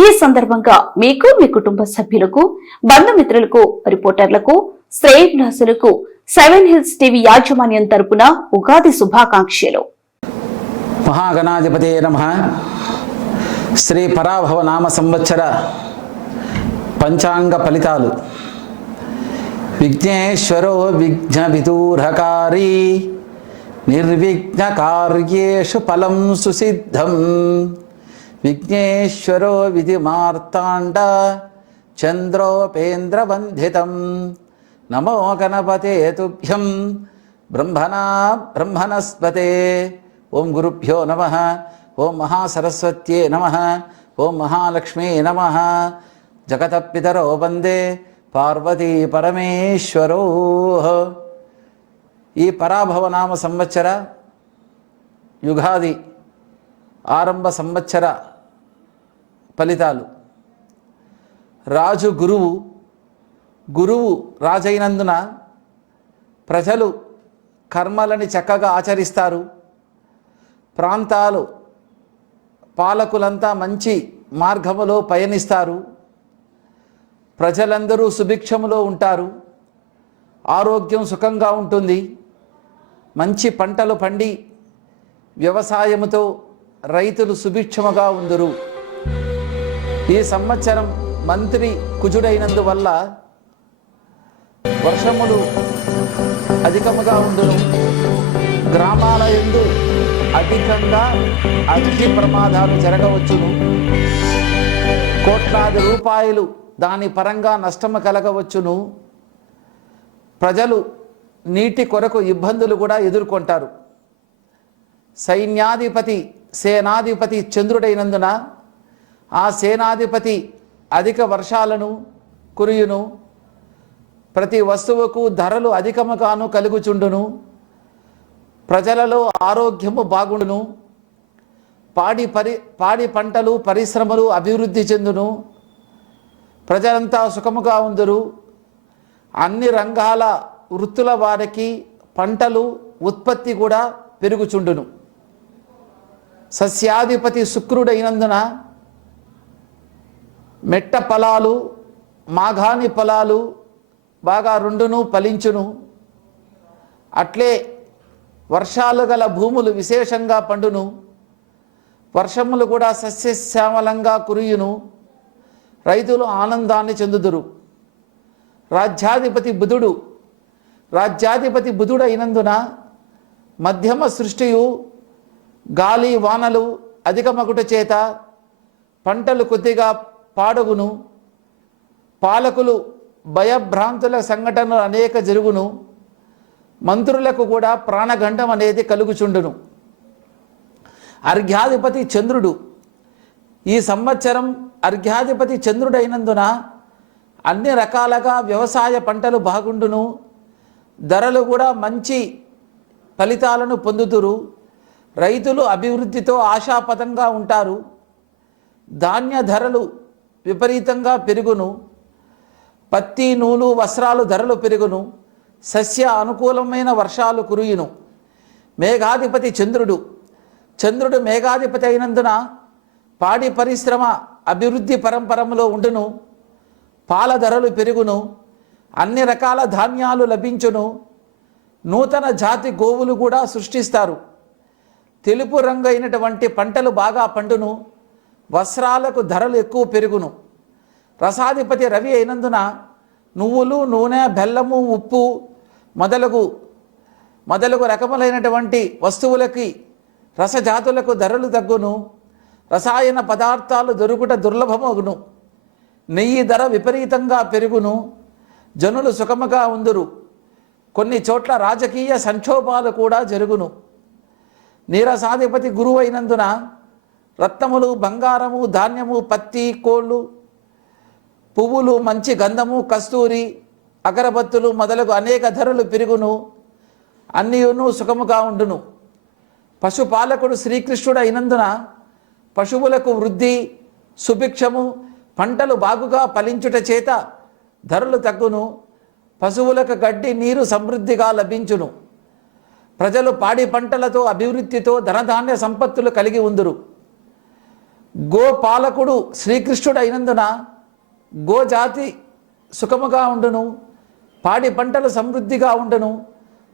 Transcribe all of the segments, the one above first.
ఈ సందర్భంగా మీకు, మీ కుటుంబ సభ్యులకు, బంధుమిత్రులకు, రిపోర్టర్లకు, శ్రేయోభిలాషులకు 7 హిల్స్ టీవీ యాజమాన్యం తరపున ఉగాది శుభాకాంక్షలు. మహాగణాధిపతే నమః. శ్రీ పరాభవ నామ సంవత్సర పంచాంగ ఫలితాలు. విఘ్నేశ్వరో విఘ్న విదూరకారీ నిర్విఘ్న కార్యేషు ఫలం సుసిద్ధం. విఘ్నేశ్వరో విధి మార్తాండ చంద్రోపేంద్రవందితం. నమో గణపతే తుభ్యం బ్రహ్మణస్పతే. ఓం గురుభ్యో నమః. ఓం మహాసరస్వత్యే నమః. ఓం మహాలక్ష్మీ నమః. జగతపితరో వందే పార్వతీ పరమేశ్వరో. ఈ పరాభవ నామ సంవత్సర యుగాది ఆరంభ సంవత్సర ఫలితాలు. రాజు గురువు రాజైనందున ప్రజలు కర్మలని చక్కగా ఆచరిస్తారు. ప్రాంతాలు పాలకులంతా మంచి మార్గములో పయనిస్తారు. ప్రజలందరూ సుభిక్షములో ఉంటారు. ఆరోగ్యం సుఖంగా ఉంటుంది. మంచి పంటలు పండి వ్యవసాయముతో రైతులు సుభిక్షముగా ఉందురు. ఈ సంవత్సరం మంత్రి కుజుడైనందువల్ల వర్షములు అధికముగా ఉండును. గ్రామాల యందు అధికంగా అగ్ని ప్రమాదాలు జరగవచ్చును. కోట్లాది రూపాయలు దాని పరంగా నష్టము కలగవచ్చును. ప్రజలు నీటి కొరకు ఇబ్బందులు కూడా ఎదుర్కొంటారు. సైన్యాధిపతి సేనాధిపతి చంద్రుడైనందున ఆ సేనాధిపతి అధిక వర్షాలను కురియును. ప్రతి వస్తువుకు ధరలు అధికముగాను కలుగుచుండును. ప్రజలలో ఆరోగ్యము బాగుండును. పాడి పంటలు పరిశ్రమలు అభివృద్ధి చెందును. ప్రజలంతా సుఖముగా ఉందురు. అన్ని రంగాల వృత్తుల వారికి పంటలు ఉత్పత్తి కూడా పెరుగుచుండును. సస్యాధిపతి శుక్రుడైనందున మెట్ట ఫలాలు మాఘాని ఫలాలు బాగా రెండును ఫలించును. అట్లే వర్షాలు గల భూములు విశేషంగా పండును. వర్షములు కూడా సస్యశ్యామలంగా కురియును. రైతులు ఆనందాన్ని చెందుదురు. రాజ్యాధిపతి బుధుడు అయినందున మధ్యమ సృష్టియు గాలి వానలు అధికమగుట చేత పంటలు కొద్దిగా పాడగును. పాలకులు భయభ్రాంతుల సంఘటనలు అనేక జరుగును. మంత్రులకు కూడా ప్రాణగండం అనేది కలుగుచుండును. అర్ఘ్యాధిపతి చంద్రుడు. ఈ సంవత్సరం అర్ఘ్యాధిపతి చంద్రుడైనందున అన్ని రకాలుగా వ్యవసాయ పంటలు బాగుండును. ధరలు కూడా మంచి ఫలితాలను పొందుతురు. రైతులు అభివృద్ధితో ఆశాపదంగా ఉంటారు. ధాన్య ధరలు విపరీతంగా పెరుగును. పత్తి నూలు వస్త్రాలు ధరలు పెరుగును. సస్య అనుకూలమైన వర్షాలు కురియును. మేఘాధిపతి చంద్రుడు మేఘాధిపతి అయినందున పాడి పరిశ్రమ అభివృద్ధి పరంపరములో ఉండును. పాల ధరలు పెరుగును. అన్ని రకాల ధాన్యాలు లభించును. నూతన జాతి గోవులు కూడా సృష్టిస్తారు. తెలుపు రంగు అయినటువంటి పంటలు బాగా పండును. వస్త్రాలకు ధరలు ఎక్కువ పెరుగును. రసాధిపతి రవి అయినందున నువ్వులు, నూనె, బెల్లము, ఉప్పు మొదలగు రకములైనటువంటి వస్తువులకి రసజాతులకు ధరలు తగ్గును. రసాయన పదార్థాలు దొరుకుట దుర్లభమగును. నెయ్యి ధర విపరీతంగా పెరుగును. జనులు సుఖముగా ఉందురు. కొన్ని చోట్ల రాజకీయ సంక్షోభాలు కూడా జరుగును. నీరసాధిపతి గురువు అయినందున రత్నములు, బంగారము, ధాన్యము, పత్తి, కోళ్ళు, పువ్వులు, మంచి గంధము, కస్తూరి, అగరబత్తులు మొదలగు అనేక ధరలు పెరుగును. అన్నియును సుఖముగా ఉండును. పశుపాలకుడు శ్రీకృష్ణుడు అయినందున పశువులకు వృద్ధి, సుభిక్షము, పంటలు బాగుగా ఫలించుట చేత ధరలు తగ్గును. పశువులకు గడ్డి, నీరు సమృద్ధిగా లభించును. ప్రజలు పాడి పంటలతో అభివృద్ధితో ధనధాన్య సంపత్తులు కలిగి ఉందురు. గోపాలకుడు శ్రీకృష్ణుడు అయినందున గోజాతి సుఖముగా ఉండును, పాడి పంటలు సమృద్ధిగా ఉండును,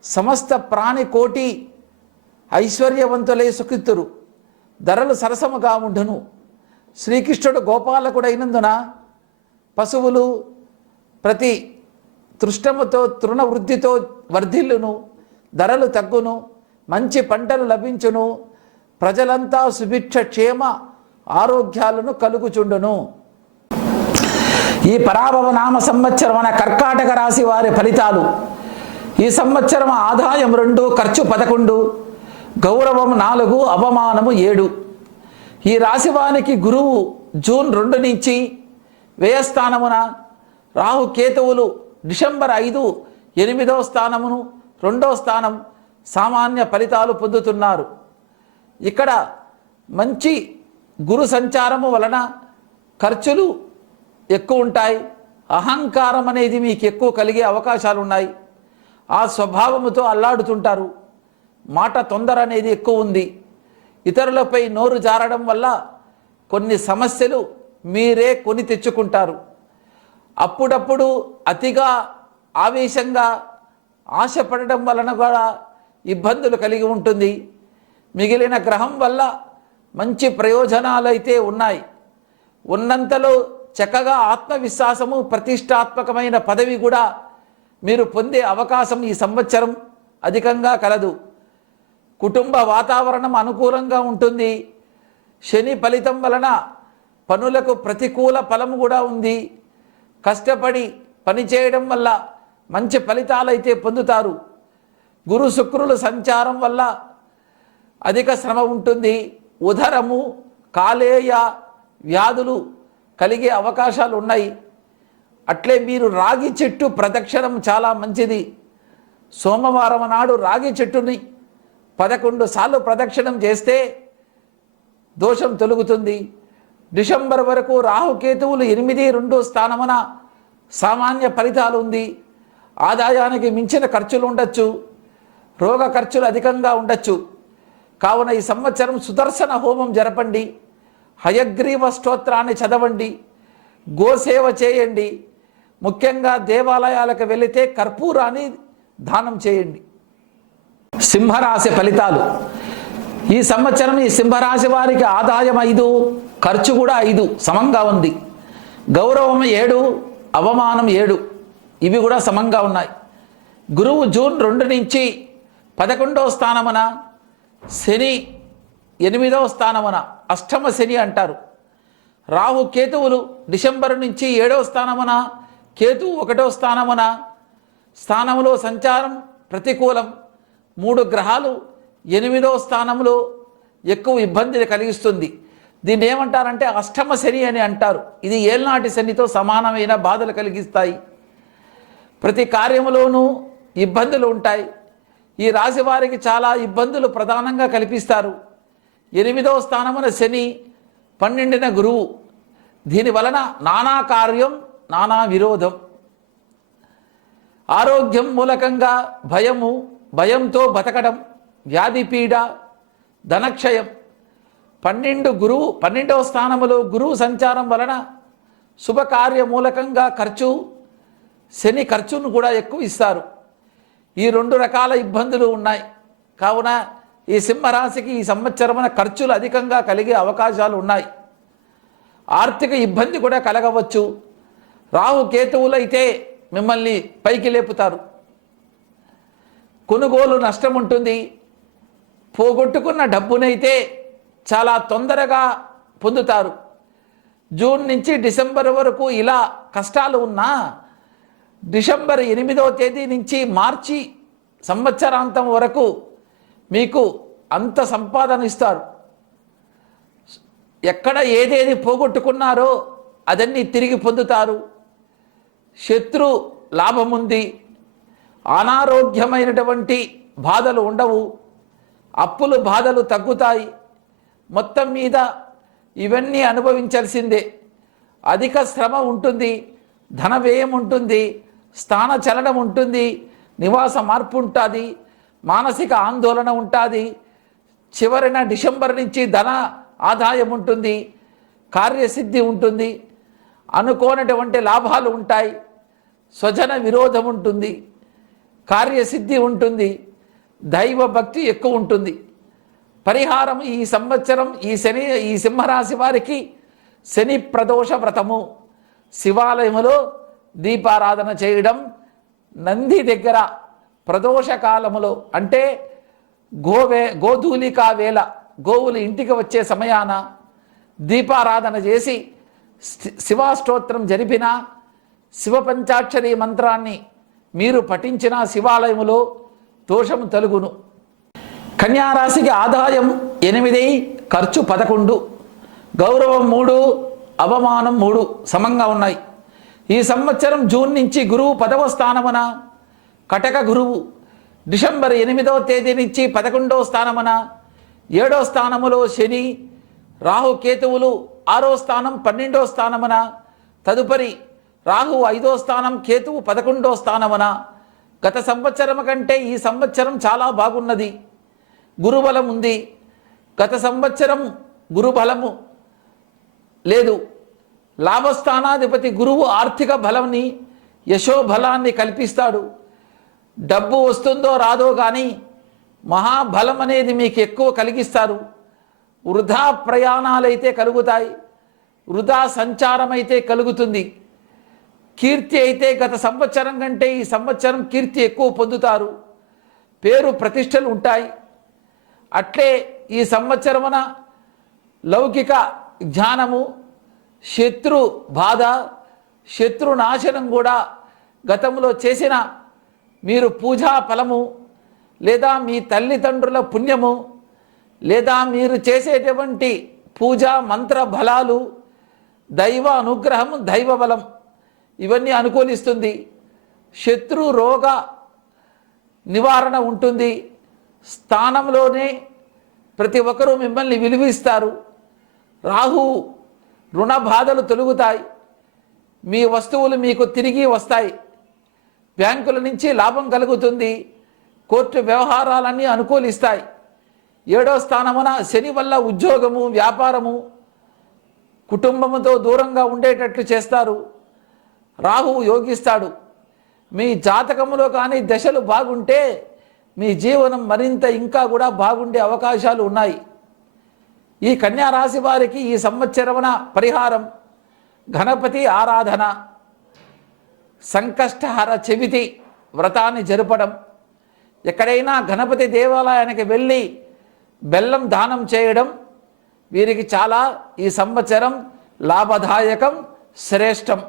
సమస్త ప్రాణి కోటి ఐశ్వర్యవంతులై సుఖితురు, ధరలు సరసముగా ఉండును. శ్రీకృష్ణుడు గోపాలకుడు అయినందున పశువులు ప్రతి తృష్టముతో తృణ వృద్ధితో వర్ధిల్లును, ధరలు తగ్గును, మంచి పంటలు లభించును, ప్రజలంతా సుభిక్ష క్షేమ ఆరోగ్యాలను కలుగుచుండును. ఈ పరాభవ నామ సంవత్సరం అనే కర్కాటక రాశి వారి ఫలితాలు. ఈ సంవత్సరం ఆదాయం 2, ఖర్చు 11, గౌరవం 4, అవమానము 7. ఈ రాశి వారికి గురువు జూన్ 2 నుంచి వ్యయస్థానమున, రాహు కేతువులు డిసెంబర్ 5, 8వ స్థానమును 2వ స్థానం సామాన్య ఫలితాలు పొందుతున్నారు. ఇక్కడ మంచి గురు సంచారము వలన ఖర్చులు ఎక్కువ ఉంటాయి. అహంకారం అనేది మీకు ఎక్కువ కలిగే అవకాశాలు ఉన్నాయి. ఆ స్వభావముతో అల్లాడుతుంటారు. మాట తొందర అనేది ఎక్కువ ఉంది. ఇతరులపై నోరు జారడం వల్ల కొన్ని సమస్యలు మీరే కొని తెచ్చుకుంటారు. అప్పుడప్పుడు అతిగా ఆవేశంగా ఆశపడడం వలన కూడా ఇబ్బందులు కలిగి ఉంటుంది. మిగిలిన గ్రహం వల్ల మంచి ప్రయోజనాలు అయితే ఉన్నాయి. ఉన్నంతలో చక్కగా ఆత్మవిశ్వాసము, ప్రతిష్టాత్మకమైన పదవి కూడా మీరు పొందే అవకాశం ఈ సంవత్సరం అధికంగా కలదు. కుటుంబ వాతావరణం అనుకూలంగా ఉంటుంది. శని ఫలితం వలన పనులకు ప్రతికూల ఫలం కూడా ఉంది. కష్టపడి పనిచేయడం వల్ల మంచి ఫలితాలు అయితే పొందుతారు. గురు శుక్రుల సంచారం వల్ల అధిక శ్రమ ఉంటుంది. ఉదరము, కాలేయ వ్యాధులు కలిగే అవకాశాలు ఉన్నాయి. అట్లే మీరు రాగి చెట్టు ప్రదక్షిణం చాలా మంచిది. సోమవారం నాడు రాగి చెట్టుని 11 సార్లు ప్రదక్షిణం చేస్తే దోషం తొలగుతుంది. డిసెంబర్ వరకు రాహుకేతువులు 8, 2 స్థానమున సామాన్య ఫలితాలు ఉంది. ఆదాయానికి మించిన ఖర్చులు ఉండొచ్చు, రోగ ఖర్చులు అధికంగా ఉండొచ్చు. కావున ఈ సంవత్సరం సుదర్శన హోమం జరపండి, హయగ్రీవ స్తోత్రాన్ని చదవండి, గోసేవ చేయండి. ముఖ్యంగా దేవాలయాలకు వెళితే కర్పూరాన్ని దానం చేయండి. సింహరాశి ఫలితాలు. ఈ సంవత్సరం ఈ సింహరాశి వారికి ఆదాయం 5, ఖర్చు కూడా 5 సమంగా ఉంది. గౌరవం 7, అవమానం 7, ఇవి కూడా సమంగా ఉన్నాయి. గురువు జూన్ 2 నుంచి 11వ స్థానమున, శని 8వ స్థానమున, అష్టమ శని అంటారు. రాహు కేతువులు డిసెంబర్ నుంచి 7వ స్థానమున, కేతువు 1వ స్థానమున స్థానములో సంచారం ప్రతికూలం. 3 గ్రహాలు 8వ స్థానంలో ఎక్కువ ఇబ్బందిని కలిగిస్తుంది. దీన్ని ఏమంటారంటే అష్టమ శని అని అంటారు. ఇది ఏళ్నాటి శనితో సమానమైన బాధలు కలిగిస్తాయి. ప్రతి కార్యములోనూ ఇబ్బందులు ఉంటాయి. ఈ రాశి వారికి చాలా ఇబ్బందులు ప్రధానంగా కల్పిస్తారు. 8వ స్థానమున శని, 12న గురువు. దీని వలన నానా కార్యం, నానా విరోధం. ఆరోగ్యం మూలకంగా భయము, భయంతో బతకడం, వ్యాధి పీడ, ధనక్షయం. 12వ స్థానములో గురువు సంచారం వలన శుభకార్య మూలకంగా ఖర్చు, శని ఖర్చును కూడా ఎక్కువ ఇస్తారు. ఈ 2 రకాల ఇబ్బందులు ఉన్నాయి. కావున ఈ సింహరాశికి ఈ సంవత్సరమున ఖర్చులు అధికంగా కలిగే అవకాశాలు ఉన్నాయి. ఆర్థిక ఇబ్బంది కూడా కలగవచ్చు. రాహు కేతువులైతే మిమ్మల్ని పైకి లేపుతారు. కొనుగోలు నష్టం ఉంటుంది. పోగొట్టుకున్న డబ్బునైతే చాలా తొందరగా పొందుతారు. జూన్ నుంచి డిసెంబర్ వరకు ఇలా కష్టాలు ఉన్నా డిసెంబర్ 8వ తేదీ నుంచి మార్చి సంవత్సరాంతం వరకు మీకు అంత సంపాదన ఇస్తారు. ఎక్కడ ఏదేది పోగొట్టుకున్నారో అదన్నీ తిరిగి పొందుతారు. శత్రు లాభం ఉంది. అనారోగ్యమైనటువంటి బాధలు ఉండవు. అప్పులు బాధలు తగ్గుతాయి. మొత్తం మీద ఇవన్నీ అనుభవించాల్సిందే. అధిక శ్రమ ఉంటుంది, ధన వ్యయం ఉంటుంది, స్థాన చలనం ఉంటుంది, నివాస మార్పు ఉంటుంది, మానసిక ఆందోళన ఉంటుంది. చివరిన డిసెంబర్ నుంచి ధన ఆదాయం ఉంటుంది. కార్యసిద్ధి ఉంటుంది, అనుకోనటువంటి లాభాలు ఉంటాయి, స్వజన విరోధం ఉంటుంది, కార్యసిద్ధి ఉంటుంది, దైవ భక్తి ఎక్కువ ఉంటుంది. పరిహారం ఈ సంవత్సరం ఈ సింహరాశి వారికి శని ప్రదోష వ్రతము, శివాలయములో దీపారాధన చేయడం, నంది దగ్గర ప్రదోష కాలములో అంటే గోధూలికా వేళ గోవులు ఇంటికి వచ్చే సమయాన దీపారాధన చేసి శివాష్టోత్రం జరిపిన, శివ పంచాక్షరి మంత్రాన్ని మీరు పఠించిన శివాలయములో దోషం తొలగును. కన్యారాశికి ఆదాయం 8, ఖర్చు 11, గౌరవం 3, అవమానం 3 సమంగా ఉన్నాయి. ఈ సంవత్సరం జూన్ నుంచి గురువు 10వ స్థానమున, కటక గురువు డిసెంబర్ 8వ తేదీ నుంచి 11వ స్థానమున, 7వ స్థానములో శని, రాహు కేతువులు 6వ స్థానం 12వ స్థానమున, తదుపరి రాహు 5వ స్థానం, కేతువు 11వ స్థానమున. గత సంవత్సరం కంటే ఈ సంవత్సరం చాలా బాగున్నది, గురుబలం ఉంది. గత సంవత్సరం గురుబలము లేదు. లాభస్థానాధిపతి గురువు ఆర్థిక బలాన్ని, యశోబలాన్ని కల్పిస్తాడు. డబ్బు వస్తుందో రాదో కానీ మహాబలం అనేది మీకు ఎక్కువ కలిగిస్తారు. వృధా ప్రయాణాలైతే కలుగుతాయి, వృధా సంచారం అయితే కలుగుతుంది. కీర్తి అయితే గత సంవత్సరం కంటే ఈ సంవత్సరం కీర్తి ఎక్కువ పొందుతారు, పేరు ప్రతిష్టలు ఉంటాయి. అట్లే ఈ సంవత్సరమున లౌకిక జ్ఞానము, శత్రు బాధ, శత్రు నాశనం కూడా గతంలో చేసిన మీరు పూజా ఫలము, లేదా మీ తల్లిదండ్రుల పుణ్యము, లేదా మీరు చేసేటువంటి పూజా మంత్ర బలాలు, దైవ అనుగ్రహం, దైవ బలం ఇవన్నీ అనుకూలిస్తుంది. శత్రు రోగ నివారణ ఉంటుంది. స్థానంలోనే ప్రతి ఒక్కరూ మిమ్మల్ని విలువిస్తారు. రాహు రుణ బాధలు తొలుగుతాయి, మీ వస్తువులు మీకు తిరిగి వస్తాయి. బ్యాంకుల నుంచి లాభం కలుగుతుంది, కోర్టు వ్యవహారాలన్నీ అనుకూలిస్తాయి. 7వ స్థానమున శని వల్ల ఉద్యోగము, వ్యాపారము, కుటుంబముతో దూరంగా ఉండేటట్లు చేస్తారు. రాహువు యోగిస్తాడు. మీ జాతకములో కానీ దశలు బాగుంటే మీ జీవనం మరింత ఇంకా కూడా బాగుండే అవకాశాలు ఉన్నాయి. ఈ కన్యా రాశి వారికి ఈ సంవత్సరమున పరిహారం గణపతి ఆరాధన, సంకష్టహర చవితి వ్రతాన్ని జరపడం, ఎక్కడైనా గణపతి దేవాలయానికి వెళ్ళి బెల్లం దానం చేయడం వీరికి చాలా ఈ సంవత్సరం లాభదాయకం, శ్రేష్టం.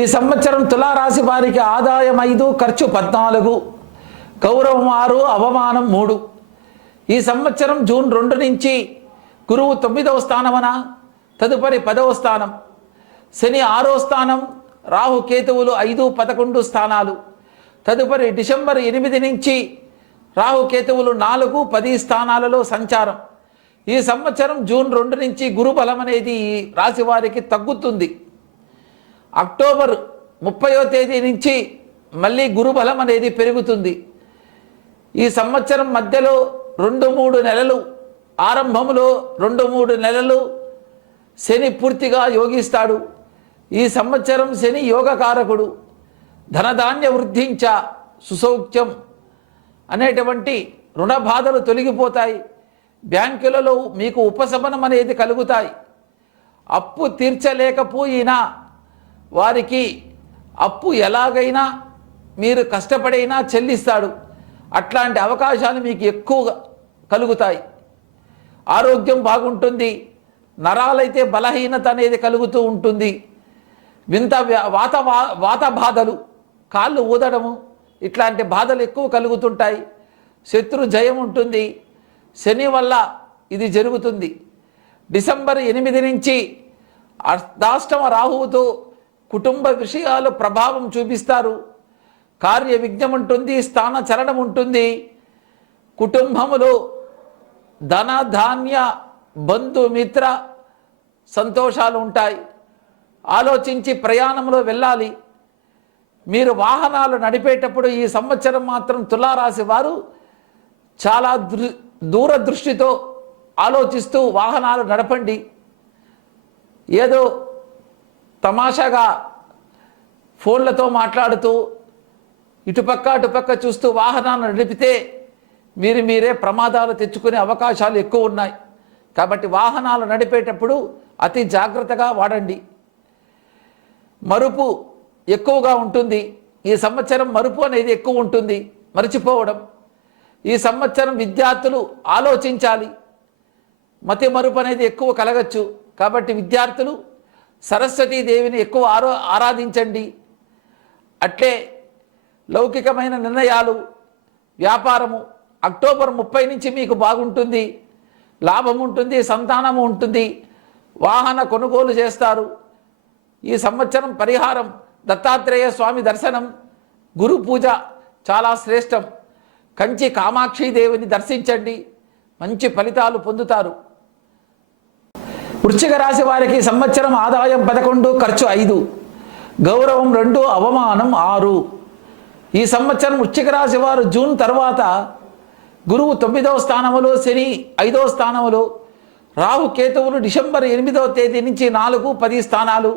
ఈ సంవత్సరం తులారాశి వారికి ఆదాయం 5, ఖర్చు 14, గౌరవం 6, అవమానం 3. ఈ సంవత్సరం జూన్ 2 నుంచి గురువు 9వ స్థానమున, తదుపరి 10వ స్థానం, శని 6వ స్థానం, రాహు కేతువులు 5, 11 స్థానాలు. తదుపరి డిసెంబర్ 8 నుంచి రాహు కేతువులు 4, 10 స్థానాలలో సంచారం. ఈ సంవత్సరం జూన్ 2 నుంచి గురుబలం అనేది ఈ రాశి వారికి తగ్గుతుంది. అక్టోబర్ 30వ తేదీ నుంచి మళ్ళీ గురుబలం అనేది పెరుగుతుంది. ఈ సంవత్సరం మధ్యలో 2-3 నెలలు, ఆరంభంలో 2-3 నెలలు శని పూర్తిగా యోగిస్తాడు. ఈ సంవత్సరం శని యోగకారకుడు. ధనధాన్య వృద్ధించ సుసౌఖ్యం అనేటువంటి రుణ బాధలు తొలగిపోతాయి. బ్యాంకులలో మీకు ఉపశమనం అనేది కలుగుతాయి. అప్పు తీర్చలేకపోయినా వారికి అప్పు ఎలాగైనా మీరు కష్టపడైనా చెల్లిస్తాడు. అట్లాంటి అవకాశాలు మీకు ఎక్కువగా కలుగుతాయి. ఆరోగ్యం బాగుంటుంది. నరాలైతే బలహీనత అనేది కలుగుతూ ఉంటుంది. వింత వాత బాధలు, కాళ్ళు ఊదడము, ఇట్లాంటి బాధలు ఎక్కువ కలుగుతుంటాయి. శత్రు జయం ఉంటుంది. శని వల్ల ఇది జరుగుతుంది. డిసెంబర్ 8 నుంచి అర్ధాష్టమ రాహువుతో కుటుంబ విషయాలు ప్రభావం చూపిస్తారు. కార్య విఘ్నం ఉంటుంది, స్థాన చలనం ఉంటుంది. కుటుంబములో ధన ధాన్య బంధుమిత్ర సంతోషాలు ఉంటాయి. ఆలోచించి ప్రయాణంలో వెళ్ళాలి. మీరు వాహనాలు నడిపేటప్పుడు ఈ సంవత్సరం మాత్రం తులారాశి వారు చాలా దూరదృష్టితో ఆలోచిస్తూ వాహనాలు నడపండి. ఏదో తమాషాగా ఫోన్లతో మాట్లాడుతూ ఇటుపక్క అటుపక్క చూస్తూ వాహనాలను నడిపితే మీరే ప్రమాదాలు తెచ్చుకునే అవకాశాలు ఎక్కువ ఉన్నాయి. కాబట్టి వాహనాలు నడిపేటప్పుడు అతి జాగ్రత్తగా వాడండి. మరుపు ఎక్కువగా ఉంటుంది. ఈ సంవత్సరం మరుపు అనేది ఎక్కువ ఉంటుంది, మర్చిపోవడం. ఈ సంవత్సరం విద్యార్థులు ఆలోచించాలి. మతి మరుపు అనేది ఎక్కువ కలగచ్చు. కాబట్టి విద్యార్థులు సరస్వతీదేవిని ఎక్కువ ఆరాధించండి. అట్లే లౌకికమైన నిర్ణయాలు, వ్యాపారము అక్టోబర్ 30 నుంచి మీకు బాగుంటుంది. లాభం ఉంటుంది, సంతానము ఉంటుంది, వాహన కొనుగోలు చేస్తారు. ఈ సంవత్సరం పరిహారం దత్తాత్రేయ స్వామి దర్శనం, గురు పూజ చాలా శ్రేష్టం. కంచి కామాక్షి దేవిని దర్శించండి, మంచి ఫలితాలు పొందుతారు. వృశ్చిక రాశి వారికి సంవత్సరం ఆదాయం 11, ఖర్చు 5, గౌరవం 2, అవమానం 6. ఈ సంవత్సరం వృశ్చిక రాశి వారు జూన్ తర్వాత గురువు 9వ స్థానములో, శని 5వ స్థానములో, రాహు కేతువులు డిసెంబర్ 8వ తేదీ నుంచి 4, 10 స్థానాలు,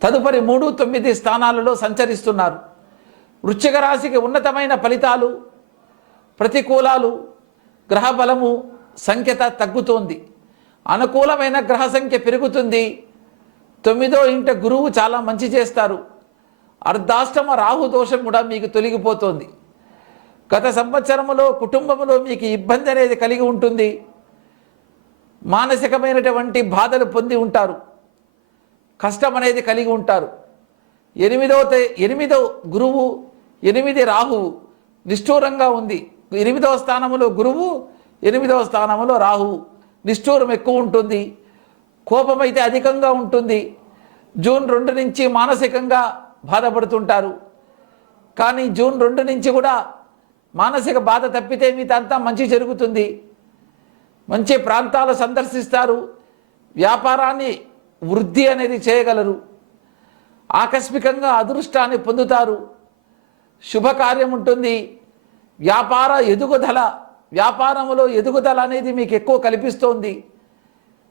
తదుపరి 3, 9 స్థానాలలో సంచరిస్తున్నారు. వృశ్చిక రాశికి ఉన్నతమైన ఫలితాలు, ప్రతికూలాలు, గ్రహ బలము సంఖ్యత తగ్గుతోంది. అనుకూలమైన గ్రహ సంఖ్య పెరుగుతుంది. 9వ ఇంట గురువు చాలా మంచి చేస్తారు. అర్ధాష్టమ రాహు దోషం కూడా మీకు తొలగిపోతుంది. గత సంవత్సరములో కుటుంబంలో మీకు ఇబ్బంది అనేది కలిగి ఉంటుంది. మానసికమైనటువంటి బాధలు పొంది ఉంటారు. కష్టం అనేది కలిగి ఉంటారు. 8వ గురువు, 8 రాహువు నిష్ఠూరంగా ఉంది. 8వ స్థానములో గురువు, 8వ స్థానములో రాహువు. నిష్ఠూరం ఎక్కువ ఉంటుంది. కోపం అయితే అధికంగా ఉంటుంది. జూన్ 2 నుంచి మానసికంగా బాధపడుతుంటారు. కానీ జూన్ 2 నుంచి కూడా మానసిక బాధ తప్పితే మీదంతా మంచి జరుగుతుంది. మంచి ప్రాంతాలు సందర్శిస్తారు. వ్యాపారాన్ని వృద్ధి అనేది చేయగలరు. ఆకస్మికంగా అదృష్టాన్ని పొందుతారు. శుభకార్యం ఉంటుంది. వ్యాపార ఎదుగుదల, వ్యాపారములో ఎదుగుదల అనేది మీకు ఎక్కువ కల్పిస్తోంది.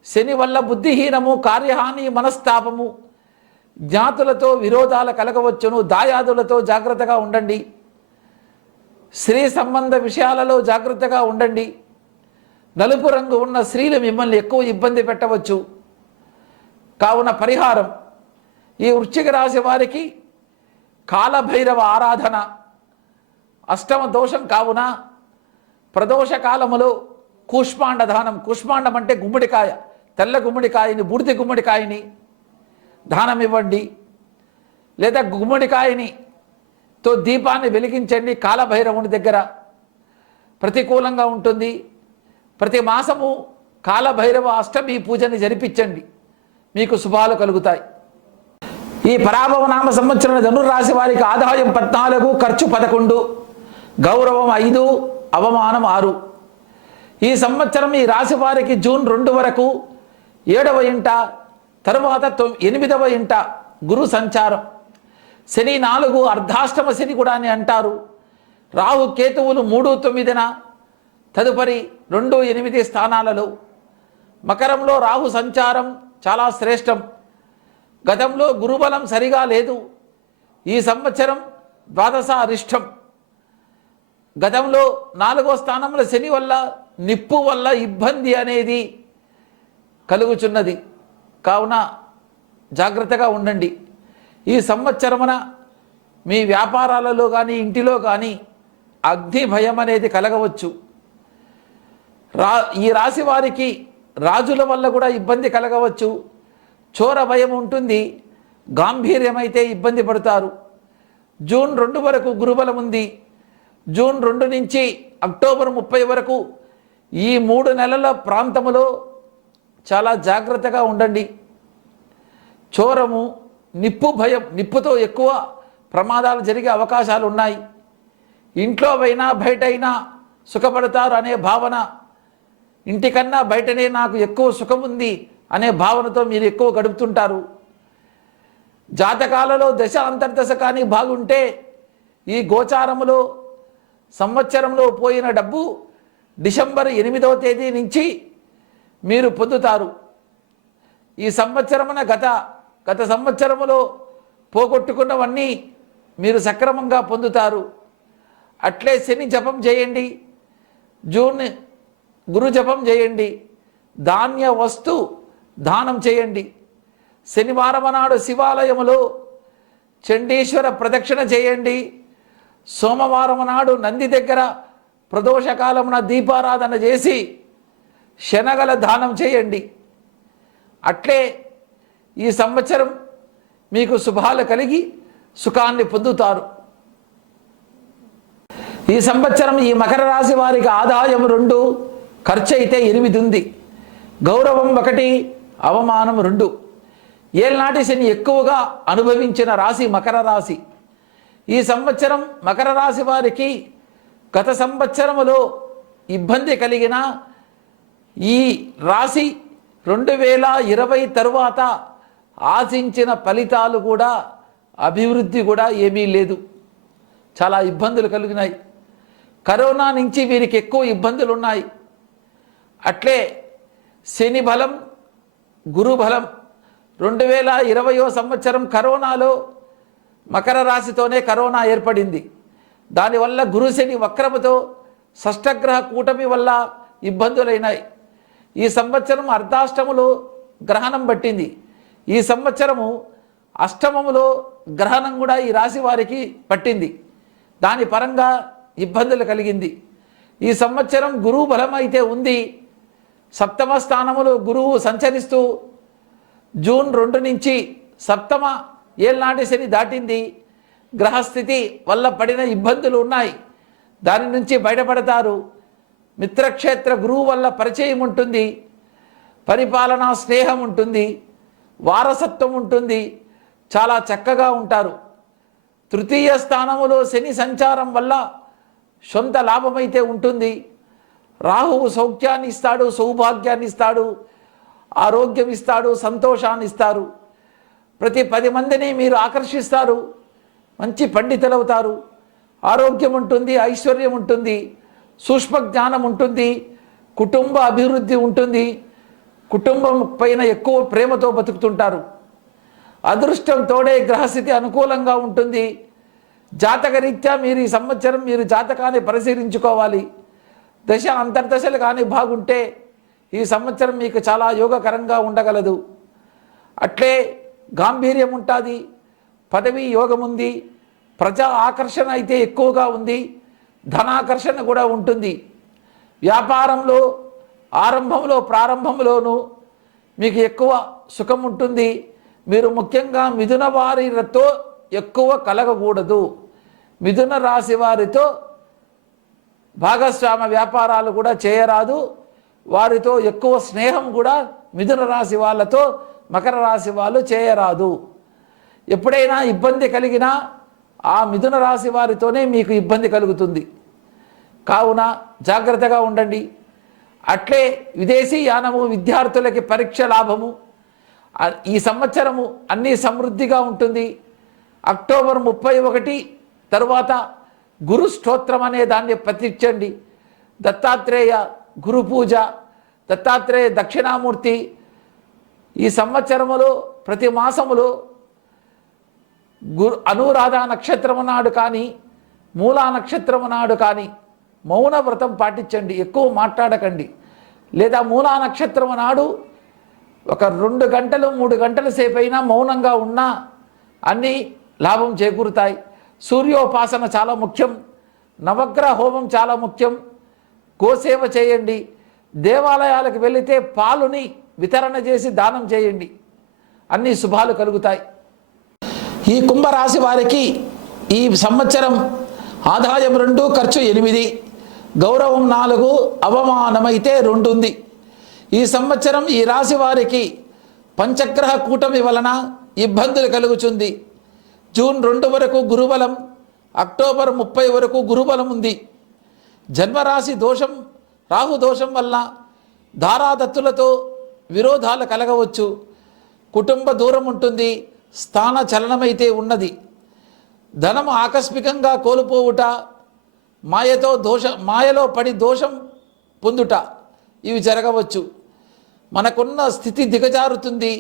శని వల్ల బుద్ధిహీనము, కార్యహాని, మనస్తాపము, జ్ఞాతులతో విరోధాలు కలగవచ్చును. దాయాదులతో జాగ్రత్తగా ఉండండి. స్త్రీ సంబంధ విషయాలలో జాగ్రత్తగా ఉండండి. నలుపు రంగు ఉన్న స్త్రీలు మిమ్మల్ని ఎక్కువ ఇబ్బంది పెట్టవచ్చు. కావున పరిహారం, ఈ వృశ్చిక రాశి వారికి కాలభైరవ ఆరాధన అష్టమ దోషం కావున ప్రదోష కాలములో కూష్మాండ దానం, కూష్మాండం అంటే గుమ్మడికాయ, తెల్ల గుమ్మడికాయని, బూడిద గుమ్మడికాయని దానం ఇవ్వండి. లేదా గుమ్మడికాయని తో దీపాన్ని వెలిగించండి కాలభైరవుని దగ్గర. ప్రతికూలంగా ఉంటుంది. ప్రతి మాసము కాలభైరవ అష్టమి పూజని జరిపించండి, మీకు శుభాలు కలుగుతాయి. ఈ పరాభవ నామ సంవత్సరం ధనుర్రాశి వారికి ఆదాయం 14, ఖర్చు 11, గౌరవం 5, అవమానం 6. ఈ సంవత్సరం ఈ రాశి వారికి జూన్ 2 వరకు 7వ ఇంట, తరువాత 8వ ఇంట గురు సంచారం. శని 4, అర్ధాష్టమ శని కూడా అని అంటారు. రాహు కేతువులు 3, 9న, తదుపరి 2, 8 స్థానాలలో. మకరంలో రాహు సంచారం చాలా శ్రేష్టం. గతంలో గురుబలం సరిగా లేదు. ఈ సంవత్సరం ద్వాదశ అరిష్టం. గతంలో 4వ స్థానంలో శని వల్ల, నిప్పు వల్ల ఇబ్బంది అనేది కలుగుచున్నది. కావున జాగ్రత్తగా ఉండండి. ఈ సంవత్సరమున మీ వ్యాపారాలలో కానీ, ఇంటిలో కానీ అగ్ని భయం అనేది కలగవచ్చు. ఈ రాశి వారికి రాజుల వల్ల కూడా ఇబ్బంది కలగవచ్చు. చోర భయం ఉంటుంది. గాంభీర్యమైతే ఇబ్బంది పడతారు. జూన్ 2 వరకు గురుబలం ఉంది. జూన్ 2 నుంచి అక్టోబర్ 30 వరకు ఈ 3 నెలల ప్రాంతములో చాలా జాగ్రత్తగా ఉండండి. చోరము, నిప్పు భయం, నిప్పుతో ఎక్కువ ప్రమాదాలు జరిగే అవకాశాలు ఉన్నాయి. ఇంట్లో అయినా బయటైనా సుఖపడతారు అనే భావన, ఇంటికన్నా బయటనే నాకు ఎక్కువ సుఖం ఉంది అనే భావనతో మీరు ఎక్కువ గడుపుతుంటారు. జాతకాలలో దశ అంతర్దశ కానీ బాగుంటే ఈ గోచారములో సంవత్సరంలో పోయిన డబ్బు డిసెంబర్ 8వ తేదీ నుంచి మీరు పొందుతారు. ఈ సంవత్సరమున గత సంవత్సరములో పోగొట్టుకున్నవన్నీ మీరు సక్రమంగా పొందుతారు. అట్లే శని జపం చేయండి, జూన్ గురు జపం చేయండి, ధాన్య వస్తు దానం చేయండి. శనివారం నాడు శివాలయములో చండీశ్వర ప్రదక్షిణ చేయండి. సోమవారం నాడు నంది దగ్గర ప్రదోషకాలమున దీపారాధన చేసి శనగల దానం చేయండి. అట్లే ఈ సంవత్సరం మీకు శుభాలు కలిగి సుఖాన్ని పొందుతారు. ఈ సంవత్సరం ఈ మకర రాశి వారికి ఆదాయం 2, ఖర్చు అయితే 8 ఉంది. గౌరవం 1, అవమానం 2. ఏళ్ళనాటి శని ఎక్కువగా అనుభవించిన రాశి మకర రాశి. ఈ సంవత్సరం మకర రాశి వారికి గత సంవత్సరములో ఇబ్బంది కలిగిన ఈ రాశి 2020 తరువాత ఆశించిన ఫలితాలు కూడా, అభివృద్ధి కూడా ఏమీ లేదు. చాలా ఇబ్బందులు కలిగినాయి. కరోనా నుంచి వీరికి ఎక్కువ ఇబ్బందులు ఉన్నాయి. అట్లే శని బలం, గురు బలం 2020 సంవత్సరం కరోనాలో మకర రాశితోనే కరోనా ఏర్పడింది. దానివల్ల గురు శని వక్రముతో షష్టగ్రహ కూటమి వల్ల ఇబ్బందులైనాయి. ఈ సంవత్సరం అర్ధాష్టములో గ్రహణం పట్టింది. ఈ సంవత్సరము అష్టమములో గ్రహణం కూడా ఈ రాశి వారికి పట్టింది. దాని పరంగా ఇబ్బందులు కలిగింది. ఈ సంవత్సరం గురువు బలం అయితే ఉంది. సప్తమ స్థానములో గురువు సంచరిస్తూ జూన్ 2 నుంచి సప్తమ ఏళ్ళనాటి శని దాటింది. గ్రహస్థితి వల్ల పడిన ఇబ్బందులు ఉన్నాయి. దాని నుంచి బయటపడతారు. మిత్రక్షేత్ర గురువు వల్ల పరిచయం ఉంటుంది, పరిపాలనా స్నేహం ఉంటుంది, వారసత్వం ఉంటుంది, చాలా చక్కగా ఉంటారు. తృతీయ స్థానములో శని సంచారం వల్ల సొంత లాభమైతే ఉంటుంది. రాహువు సౌఖ్యాన్ని ఇస్తాడు, సౌభాగ్యాన్ని ఇస్తాడు, ఆరోగ్యం ఇస్తాడు, సంతోషాన్ని ఇస్తారు. ప్రతి 10 మందిని మీరు ఆకర్షిస్తారు, మంచి పండితులవుతారు, ఆరోగ్యం ఉంటుంది, ఐశ్వర్యం ఉంటుంది, సూక్ష్మ జ్ఞానం ఉంటుంది, కుటుంబ అభివృద్ధి ఉంటుంది, కుటుంబం పైన ఎక్కువ ప్రేమతో బతుకుతుంటారు. అదృష్టం తోడే గ్రహస్థితి అనుకూలంగా ఉంటుంది. జాతకరీత్యా మీరు ఈ సంవత్సరం మీరు జాతకాన్ని పరిశీలించుకోవాలి. దశ అంతర్దశలు కానీ బాగుంటే ఈ సంవత్సరం మీకు చాలా యోగకరంగా ఉండగలదు. అట్లే గాంభీర్యం ఉంటుంది, పదవి యోగం ఉంది, ప్రజా ఆకర్షణ అయితే ఎక్కువగా ఉంది, ధనాకర్షణ కూడా ఉంటుంది. వ్యాపారంలో ప్రారంభంలోనూ మీకు ఎక్కువ సుఖం ఉంటుంది. మీరు ముఖ్యంగా మిథున వారితో ఎక్కువ కలగకూడదు. మిథున రాశి వారితో భాగస్వామ్య వ్యాపారాలు కూడా చేయరాదు. వారితో ఎక్కువ స్నేహం కూడా మిథున రాశి వాళ్ళతో మకర రాశి వాళ్ళు చేయరాదు. ఎప్పుడైనా ఇబ్బంది కలిగినా ఆ మిథున రాశి వారితోనే మీకు ఇబ్బంది కలుగుతుంది. కావున జాగ్రత్తగా ఉండండి. అట్లే విదేశీ యానము, విద్యార్థులకి పరీక్ష లాభము. ఈ సంవత్సరము అన్నీ సమృద్ధిగా ఉంటుంది. అక్టోబర్ 31 తరువాత గురు స్తోత్రం అనే దాన్ని పఠించండి. దత్తాత్రేయ గురు పూజ, దత్తాత్రేయ దక్షిణామూర్తి. ఈ సంవత్సరములో ప్రతి మాసములో అనురాధ నక్షత్రము నాడు కానీ, మూలా నక్షత్రము నాడు కానీ మౌన వ్రతం పాటించండి. ఎక్కువ మాట్లాడకండి. లేదా మూలా నక్షత్రము నాడు ఒక 2 గంటలు 3 గంటల సేపు అయినా మౌనంగా ఉన్నా అన్నీ లాభం చేకూరుతాయి. సూర్యోపాసన చాలా ముఖ్యం. నవగ్రహ హోమం చాలా ముఖ్యం. గోసేవ చేయండి. దేవాలయాలకు వెళితే పాలుని వితరణ చేసి దానం చేయండి. అన్ని శుభాలు కలుగుతాయి. ఈ కుంభరాశి వారికి ఈ సంవత్సరం ఆదాయం 2, ఖర్చు 8, గౌరవం 4, అవమానమైతే 2 ఉంది. ఈ సంవత్సరం ఈ రాశి వారికి పంచగ్రహ కూటమి వలన ఇబ్బందులు కలుగుతుంది. జూన్ 2 వరకు గురుబలం, అక్టోబర్ 30 వరకు గురుబలం ఉంది. జన్మరాశి దోషం, రాహు దోషం వల్ల ధారాదత్తులతో విరోధాలు కలగవచ్చు. కుటుంబ దూరం ఉంటుంది. స్థాన చలనమైతే ఉన్నది. ధనం ఆకస్మికంగా కోల్పోవుట, మాయలో పడి దోషం పొందుట ఇవి జరగవచ్చు. మనకున్న స్థితి దిగజారుతుంది.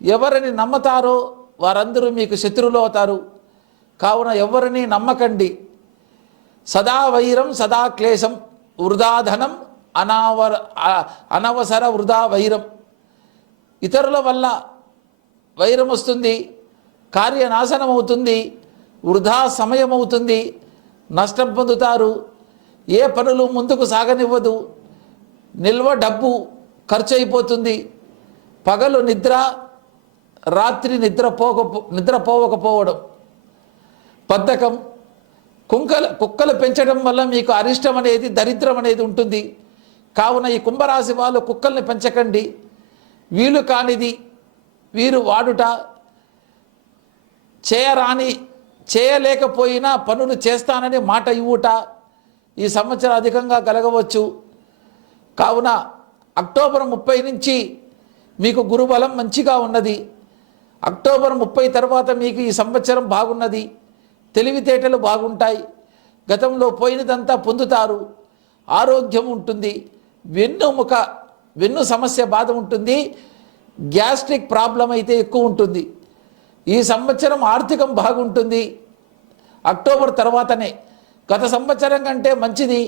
ఎవరిని నమ్మతారో వారందరూ మీకు శత్రువులు అవుతారు. కావున ఎవరిని నమ్మకండి. సదా వైరం సదా క్లేశం వృధాధనం అనవసర వృధా వైరం. ఇతరుల వల్ల వైరం వస్తుంది, కార్యనాశనం అవుతుంది, వృధా సమయం అవుతుంది, నష్టం పొందుతారు. ఏ పనులు ముందుకు సాగనివ్వదు, నిల్వ డబ్బు ఖర్చు అయిపోతుంది. పగలు నిద్ర, రాత్రి నిద్రపోవకపోవడం, బద్ధకం, కుక్కలు పెంచడం వల్ల మీకు అరిష్టం అనేది, దరిద్రం అనేది ఉంటుంది. కావున ఈ కుంభరాశి వాళ్ళు కుక్కల్ని పెంచకండి. వీలు కానిది వీరు వాడుట, చేయలేకపోయినా పనులు చేస్తానని మాట ఇవ్వుట ఈ సంవత్సరం అధికంగా కలగవచ్చు. కావున అక్టోబర్ 30 నుంచి మీకు గురుబలం మంచిగా ఉన్నది. అక్టోబర్ 30 తర్వాత మీకు ఈ సంవత్సరం బాగున్నది. తెలివితేటలు బాగుంటాయి. గతంలో పోయినదంతా పొందుతారు. ఆరోగ్యం ఉంటుంది. వెన్ను సమస్య బాధ ఉంటుంది. గ్యాస్ట్రిక్ ప్రాబ్లం అయితే ఎక్కువ ఉంటుంది. ఈ సంవత్సరం ఆర్థికం బాగుంటుంది. అక్టోబర్ తర్వాతనే గత సంవత్సరం కంటే మంచిది.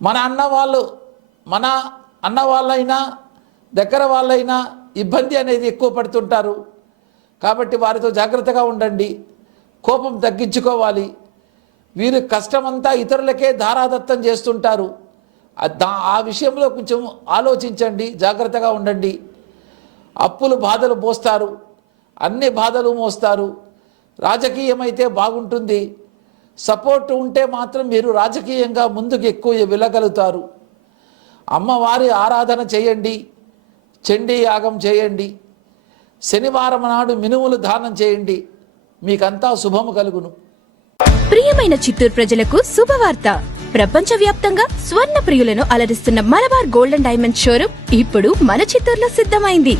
మన అన్న వాళ్ళైనా దగ్గర వాళ్ళైనా ఇబ్బంది అనేది ఎక్కువ పడుతుంటారు. కాబట్టి వారితో జాగ్రత్తగా ఉండండి. కోపం తగ్గించుకోవాలి. వీరు కష్టమంతా ఇతరులకే ధారాదత్తం చేస్తుంటారు. ఆ విషయంలో కొంచెం ఆలోచించండి, జాగ్రత్తగా ఉండండి. అప్పులు బాధలు మోస్తారు, అన్ని బాధలు మోస్తారు. రాజకీయం అయితే బాగుంటుంది. సపోర్ట్ ఉంటే మాత్రం మీరు రాజకీయంగా ముందుకు ఎక్కువ వెళ్ళగలుగుతారు. అమ్మవారి ఆరాధన చేయండి, చండీ యాగం చేయండి, శనివారం నాడు మినుములు దానం చేయండి. మీకంతా శుభము కలుగును. ప్రియమైన చిత్తూరు ప్రజలకు శుభవార్త. ప్రపంచవ్యాప్తంగా స్వర్ణ ప్రియులను అలరిస్తున్న మలబార్ గోల్డెన్ డైమండ్ షోరూమ్ ఇప్పుడు మన చిత్తూరులో సిద్ధమైంది.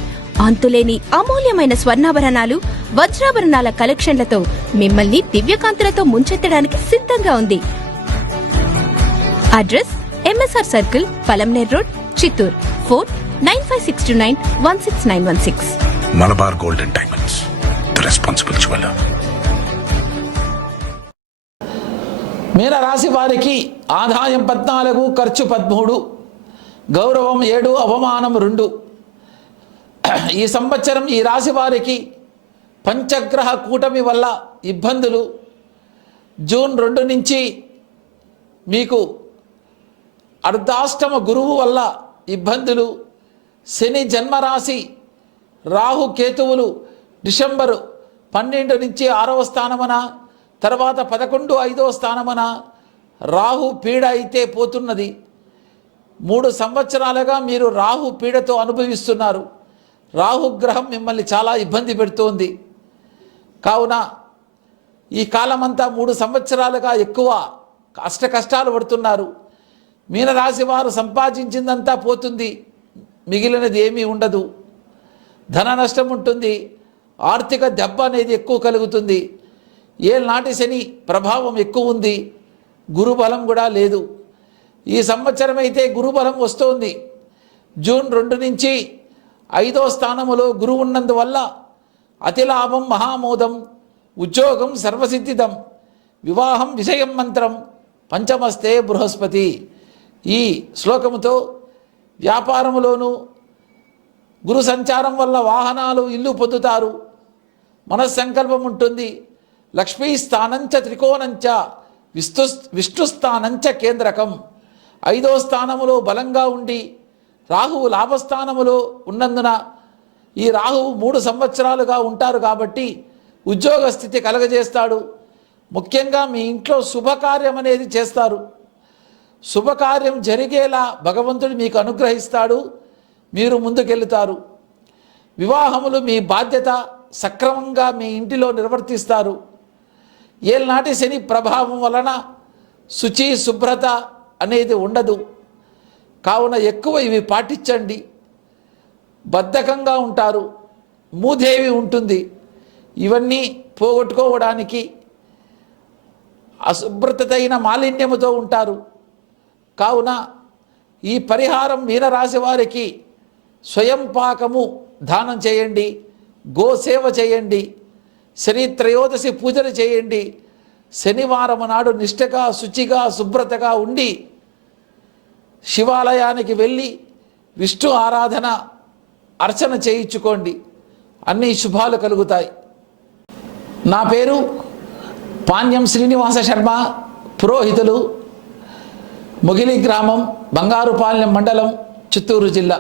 అంతులేని అమూల్యమైన స్వర్ణాభరణాలు, వజ్రాభరణాల కలెక్షన్లతో మిమ్మల్ని దివ్యకాంతులతో ముంచెత్తడానికి సిద్ధంగా ఉంది. Address MSR circle, Palamaner road, Chittoor. Phone 9562916916. Malabar golden diamonds, the responsible jeweller. మీనరాశి వారికి ఆదాయం 14, ఖర్చు 13, గౌరవం 7, అవమానం 2. ఈ సంవత్సరం ఈ రాశి వారికి పంచగ్రహ కూటమి వల్ల ఇబ్బందులు. జూన్ 2 నుంచి మీకు అర్ధాష్టమ గురువు వల్ల ఇబ్బందులు. శని జన్మరాశి, రాహు కేతువులు డిసెంబరు 12 నుంచి 6వ స్థానమన, తర్వాత 11, 5వ స్థానమన రాహు పీడ అయితే పోతున్నది. 3 సంవత్సరాలుగా మీరు రాహు పీడతో అనుభవిస్తున్నారు. రాహుగ్రహం మిమ్మల్ని చాలా ఇబ్బంది పెడుతోంది. కావున ఈ కాలమంతా 3 సంవత్సరాలుగా ఎక్కువ కష్టాలు పడుతున్నారు. మీనరాశి వారు సంపాదించిందంతా పోతుంది, మిగిలినది ఏమీ ఉండదు. ధన నష్టం ఉంటుంది. ఆర్థిక దెబ్బ అనేది ఎక్కువ కలుగుతుంది. ఏళ్ళనాటి శని ప్రభావం ఎక్కువ ఉంది. గురుబలం కూడా లేదు. ఈ సంవత్సరం అయితే గురుబలం వస్తోంది. జూన్ 2 నుంచి 5వ స్థానములో గురువు ఉన్నందువల్ల అతిలాభం, మహామోదం, ఉద్యోగం సర్వసిద్ధిదం, వివాహం విషయం మంత్రం, పంచమస్తే బృహస్పతి. ఈ శ్లోకముతో వ్యాపారములోనూ గురు సంచారం వల్ల వాహనాలు, ఇల్లు పొందుతారు. మనస్సంకల్పం ఉంటుంది. లక్ష్మీ స్థానంచ త్రికోణంచ విష్ణుస్థానంచ కేంద్రకం. 5వ స్థానములో బలంగా ఉండి రాహువు లాభస్థానములో ఉన్నందున ఈ రాహువు 3 సంవత్సరాలుగా ఉంటారు కాబట్టి ఉద్యోగ స్థితి కలగజేస్తాడు. ముఖ్యంగా మీ ఇంట్లో శుభకార్యం అనేది చేస్తారు. శుభకార్యం జరిగేలా భగవంతుడు మీకు అనుగ్రహిస్తాడు. మీరు ముందుకెళ్తారు. వివాహములు మీ బాధ్యత సక్రమంగా మీ ఇంటిలో నిర్వర్తిస్తారు. ఏళ్ళనాటి శని ప్రభావం వలన శుచి, శుభ్రత అనేది ఉండదు. కావున ఎక్కువ ఇవి పాటించండి. బద్ధకంగా ఉంటారు. మూదేవి ఉంటుంది. ఇవన్నీ పోగొట్టుకోవడానికి అశుభ్రతైన మాలిన్యముతో ఉంటారు. కావున ఈ పరిహారం మీనరాశి వారికి స్వయం పాకము దానం చేయండి, గోసేవ చేయండి, శని త్రయోదశి పూజలు చేయండి. శనివారం నాడు నిష్ఠగా, శుచిగా, శుభ్రతగా ఉండి శివాలయానికి వెళ్ళి విష్ణు ఆరాధన, అర్చన చేయించుకోండి. అన్ని శుభాలు కలుగుతాయి. నా పేరు పాణ్యం శ్రీనివాస శర్మ, పురోహితులు, మొగిలి గ్రామం, బంగారుపాలెం మండలం, చిత్తూరు జిల్లా.